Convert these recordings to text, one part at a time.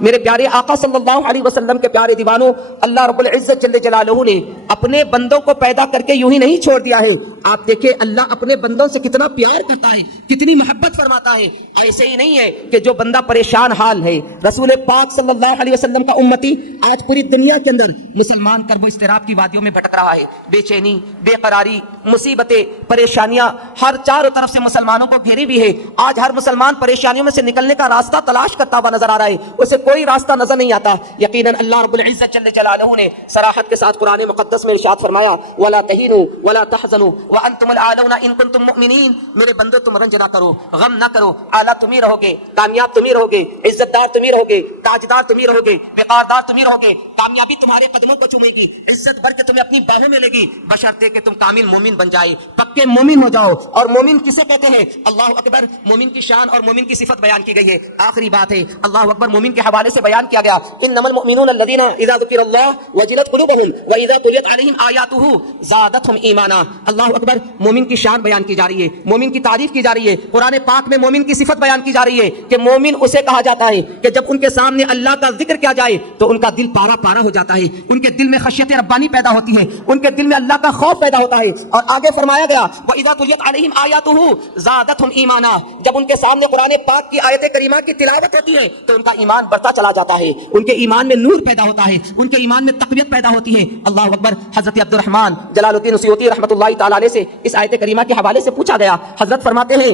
میرے پیارے آقا صلی اللہ علیہ وسلم کے پیارے دیوانوں، اللہ رب العزت جل جلالہ نے اپنے بندوں کو پیدا کر کے یوں ہی نہیں چھوڑ دیا ہے۔ آپ دیکھیں اللہ اپنے بندوں سے کتنا پیار کرتا ہے، کتنی محبت فرماتا ہے۔ ایسے ہی نہیں ہے کہ جو بندہ پریشان حال ہے، رسول پاک صلی اللہ علیہ وسلم کا امتی آج پوری دنیا کے اندر مسلمان کرب و اضطراب کی وادیوں میں بھٹک رہا ہے۔ بے چینی، بے قراری، مصیبتیں، پریشانیاں ہر چاروں طرف سے مسلمانوں کو گھیری بھی ہے۔ آج ہر مسلمان پریشانیوں میں سے نکلنے کا راستہ تلاش کرتا ہوا نظر آ رہا ہے، اسے کوئی راستہ نظر نہیں آتا۔ یقیناً اللہ رب العزت جل جلالہ نے صراحت کے ساتھ قرآن مقدس میں ارشاد فرمایا، وَلَا تَهِنُوا وَلَا تَحْزَنُوا وَأَنْتُمُ الْأَعْلَوْنَ إِن كُنتُم مُؤْمِنِينَ۔ میرے بندو تم رنج نہ کرو، غم نہ کرو، اعلیٰ تم ہی رہو گے، کامیاب تم ہی رہو گے، عزت دار تم ہی رہو گے، تاجدار تم ہی رہو گے، وقار دار تم ہی رہو گے۔ کامیابی تمہارے قدموں کو چومے گی، عزت بڑھ کے تمہیں اپنی باہوں میں لے گی، بشرطے کہ تم کامل مومن بن جائے، پکے مومن ہو جاؤ۔ اور مومن کسے کہتے ہیں؟ اللہ اکبر، مومن کی شان اور مومن کی صفت بیان کی گئی ہے۔ آخری بات ہے، اللہ اکبر مومن کے حوالے سے بیان کیا گیا، انما المؤمنون الذين اذا ذكر الله وجلت قلوبهم واذا تليت عليهم اياته زادتهم ایمانا۔ اللہ اکبر، مومن کی شان بیان کی جا رہی ہے، مومن کی تعریف کی جا رہی ہے۔ قرآن پاک میں مومن کی صفت بیان کی جا رہی ہے کہ مومن اسے کہا جاتا ہے کہ جب ان کے سامنے اللہ کا ذکر کیا جائے تو ان کا دل پارا پارا ہو جاتا ہے، ان کے دل میں خشیت ربانی پیدا ہوتی ہے، ان کے دل میں اللہ کا خوف پیدا ہوتا ہے۔ اور آگے فرمایا گیا واذا تليت عليهم اياته زادتهم ایمانا، جب ان کے سامنے قرآن پاک کی آیت کریمہ کی تلاوت ہوتی ہے تو ان کا ایمان بڑھتا چلا جاتا ہے، ان کے ایمان میں نور پیدا ہوتا ہے، ان کے ایمان میں تقویت پیدا ہوتی ہے۔ اللہ اکبر، حضرت عبد الرحمن جلال الدین سیوطی رحمۃ اللہ تعالی علیہ سے اس آیت کریمہ کے حوالے سے پوچھا گیا، حضرت فرماتے ہیں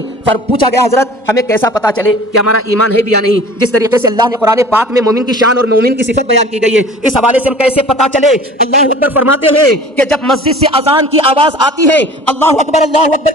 پوچھا گیا حضرت ہمیں کیسا پتا چلے کہ ہمارا ایمان ہے بھی یا نہیں؟ جس طریقے سے اللہ نے قرآن پاک میں مومن کی شان اور مومن کی صفت بیان کی گئی ہے، اس حوالے سے ہم کیسے پتا چلے؟ اللہ اکبر فرماتے ہیں کہ جب مسجد سے اذان کی آواز آتی ہے، اللہ اکبر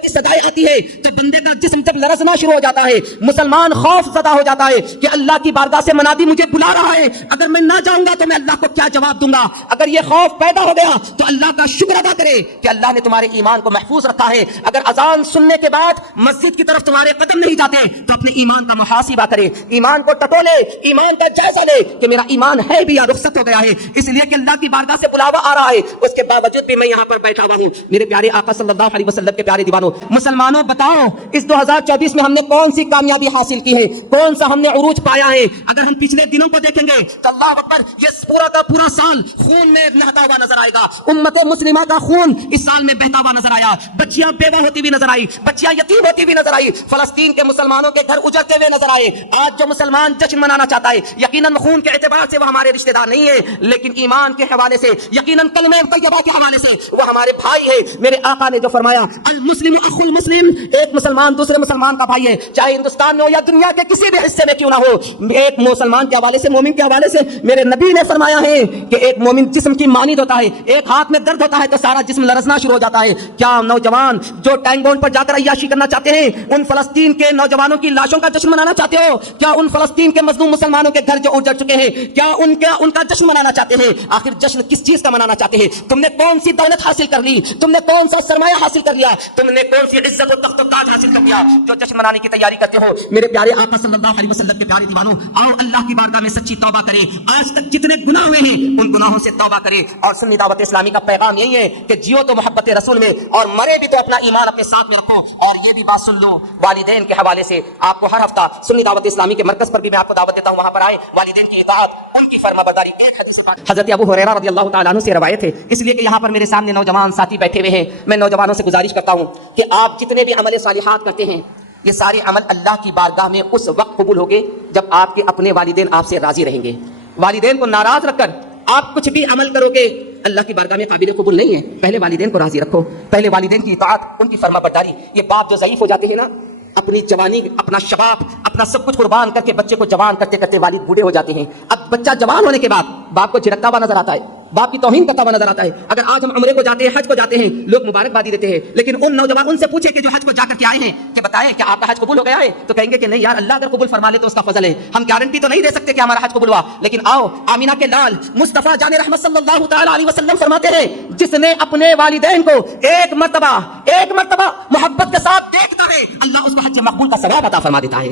کی صدائیں آتی ہے تو بندے کا جسم جب لرزنا شروع ہو جاتا ہے، مسلمان خوف زدہ ہو جاتا ہے کہ اللہ کی بارگاہ سے منادی مجھے بلا رہا ہے، اگر میں نہ جاؤں گا تو میں اللہ کو کیا جواب دوں گا؟ اگر یہ خوف پیدا ہو گیا تو اللہ کا شکر ادا کرے کہ اللہ نے تمہارے ایمان کو محفوظ رکھا ہے۔ اگر اذان سننے کے بعد مسجد کی طرف تمہارے قدم نہیں جاتے تو اپنے ایمان کا محاسبہ کرے، ایمان کو ٹٹولے، ایمان کا جائزہ لے کہ میرا ایمان ہے بھی یا رخصت ہو گیا ہے، اس لیے کہ اللہ کی بارگاہ سے بلاوا آ رہا ہے، اس کے باوجود بھی میں یہاں پر بیٹھا ہوا ہوں۔ میرے پیارے آقا صلی اللہ علیہ وسلم کے پیارے دیوانوں، مسلمانوں بتاؤ اس 2024 میں ہم نے کون سی کامیابی حاصل کی ہے، کون سا ہم نے عروج پایا ہے؟ اگر ہم پچھلے دنوں کو دیکھیں گے تو اللہ اکبر یہ پورا کا پورا سال خون میں نہتا ہوا نظر آئے گا، امت مسلمہ کا خون اس سال میں بہتا ہوا نظر آیا، بچیاں بیوہ ہوتی ہوئی نظر آئی، بچیاں یتیم ہوتی ہوئی نظر آئی، فلسطین کے مسلمانوں کے گھر اجڑتے ہوئے نظر آئے۔ آج جو مسلمان جشن منانا چاہتا ہے، یقیناً خون کے اعتبار سے وہ ہمارے رشتہ دار نہیں ہے، لیکن ایمان کے حوالے سے، یقیناً کلمہ طیبہ کے حوالے سے وہ ہمارے بھائی ہے۔ میرے آقا نے جو فرمایا المسلم اخو المسلم، ایک مسلمان دوسرے مسلمان کا بھائی ہے، چاہے ہندوستان میں ہو یا دنیا کے کسی بھی حصے میں کیوں نہ ہو۔ ایک مسلمان کے حوالے سے، مومن کے حوالے سے میرے نبی نے فرمایا ہے کہ ایک مومن جسم کی مانند ہوتا ہے، ایک ہاتھ میں درد ہوتا ہے تو سارا جسم لرزنا شروع ہو جاتا ہے۔ کیا نوجوان جو ٹینک گراؤنڈ پر جا کر عیاشی کرنا چاہتے ہیں، ان فلسطین کے نوجوانوں کی لاشوں کا جشن منانا چاہتے ہو؟ کیا ان فلسطین کے مظلوم مسلمانوں کے گھر جو اجڑ چکے ہیں، کیا ان کا جشن منانا چاہتے ہیں؟ آخر جشن کس چیز کا منانا چاہتے ہیں؟ تم نے کون سی دولت حاصل کر لی؟ تم نے کون سا سرمایہ حاصل کر لیا؟ تم نے کون سی عزت و تخت و تاج حاصل کر لیا جو جشن منانے کی تیاری کرتے ہو؟ میرے پیارے آقا صلی اللہ علیہ وسلم کے پیارے دیوانوں، آؤ اللہ کی بارگاہ میں سچی توبہ کرے، آج تک جتنے گناہ ہوئے ہیں ان گناہوں سے توبہ کرے۔ اور سنی دعوت اسلامی کا پیغام یہی ہے کہ جیو تو محبت رسول میں اور مرے بھی تو اپنا ایمان اپنے ساتھ میں رکھو۔ اور یہ بھی بات سن لو، والدین کے حوالے سے آپ کو ہر ہفتہ سنی دعوت اسلامی کے مرکز پر بھی میں آپ کو دعوت دیتا ہوں، وہاں پر آئے، والدین کی اطاعت، ان کی فرما برداری۔ ایک حدیث حضرت ابو ہریرہ رضی اللہ تعالیٰ عنہ سے روایت ہے، اس لیے کہ یہاں پر میرے سامنے نوجوان ساتھی بیٹھے ہوئے ہیں، میں نوجوانوں سے گزارش کرتا ہوں کہ آپ جتنے بھی عمل صالحات کرتے ہیں، یہ سارے عمل اللہ کی بارگاہ میں اس وقت قبول ہوگے جب آپ کے اپنے والدین آپ سے راضی رہیں گے۔ والدین کو ناراض رکھ کر آپ کچھ بھی عمل کرو گے اللہ کی بارگاہ میں قابل قبول نہیں ہے۔ پہلے والدین کو راضی رکھو، پہلے والدین کی اطاعت، ان کی فرما برداری۔ یہ باپ جو ضعیف ہو جاتے ہیں نا، اپنی جوانی، اپنا شباب، اپنا سب کچھ قربان کر کے بچے کو جوان کرتے کرتے والد بوڑھے ہو جاتے ہیں۔ اب بچہ جوان ہونے کے بعد باپ کو جھڑکتا ہوا نظر آتا ہے، باپ کی توہین کرتا ہوا نظر آتا ہے۔ اگر آج ہم عمرے کو جاتے ہیں، حج کو جاتے ہیں، لوگ مبارکبادی دیتے ہیں، لیکن ان نوجوان ان سے پوچھے کہ جو حج کو جا کر کے آئے ہیں کہ بتائیں کہ آپ کا حج قبول ہو گیا ہے، تو کہیں گے کہ نہیں یار، اللہ اگر قبول فرما لے تو اس کا فضل ہے، ہم گارنٹی تو نہیں دے سکتے کہ ہمارا حج قبول ہوا۔ لیکن آؤ، آمینہ کے لال مصطفیٰ جان رحمت صلی اللہ تعالی علیہ وسلم فرماتے ہیں جس نے اپنے والدین کو ایک مرتبہ محبت کے ساتھ دیکھتا ہے، اللہ اس کو حج مقبول کا ثواب عطا فرما دیتا ہے۔